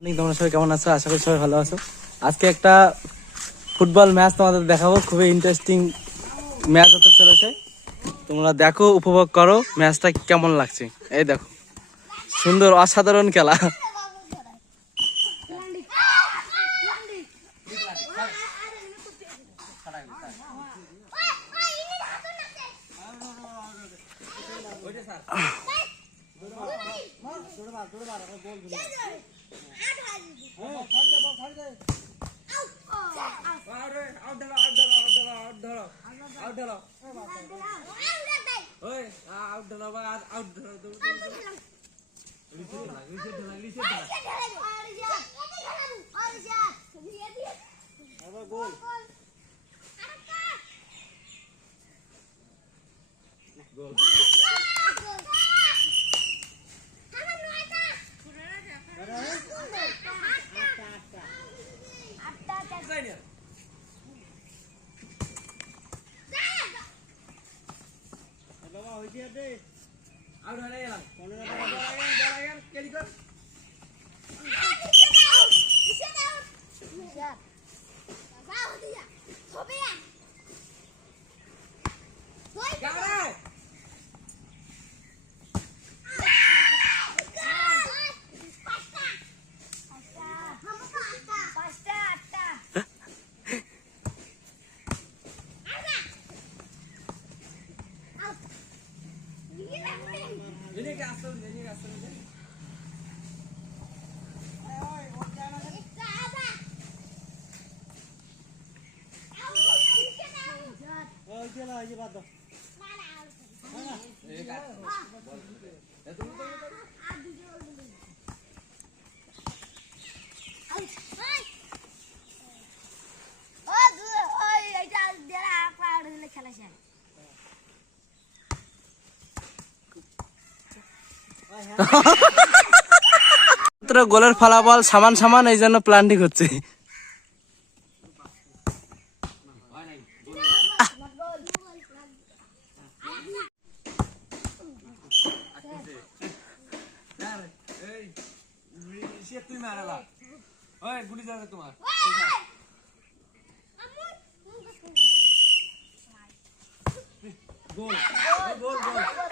তোমরা সবাই কেমন আছো? আশা করি সবাই ভালো আছো। আজকে একটা ফুটবল ম্যাচ তোমাদের দেখাবো, খুবই ইন্টারেস্টিং ম্যাচ হতে চলেছে। তোমরা দেখো, উপভোগ করো ম্যাচটা কেমন লাগছে। এই দেখো, সুন্দর অসাধারণ খেলা। গোলের ফলাফল সমান সমান, এই জন্য প্ল্যানটি হচ্ছে। গোল গোল গোল।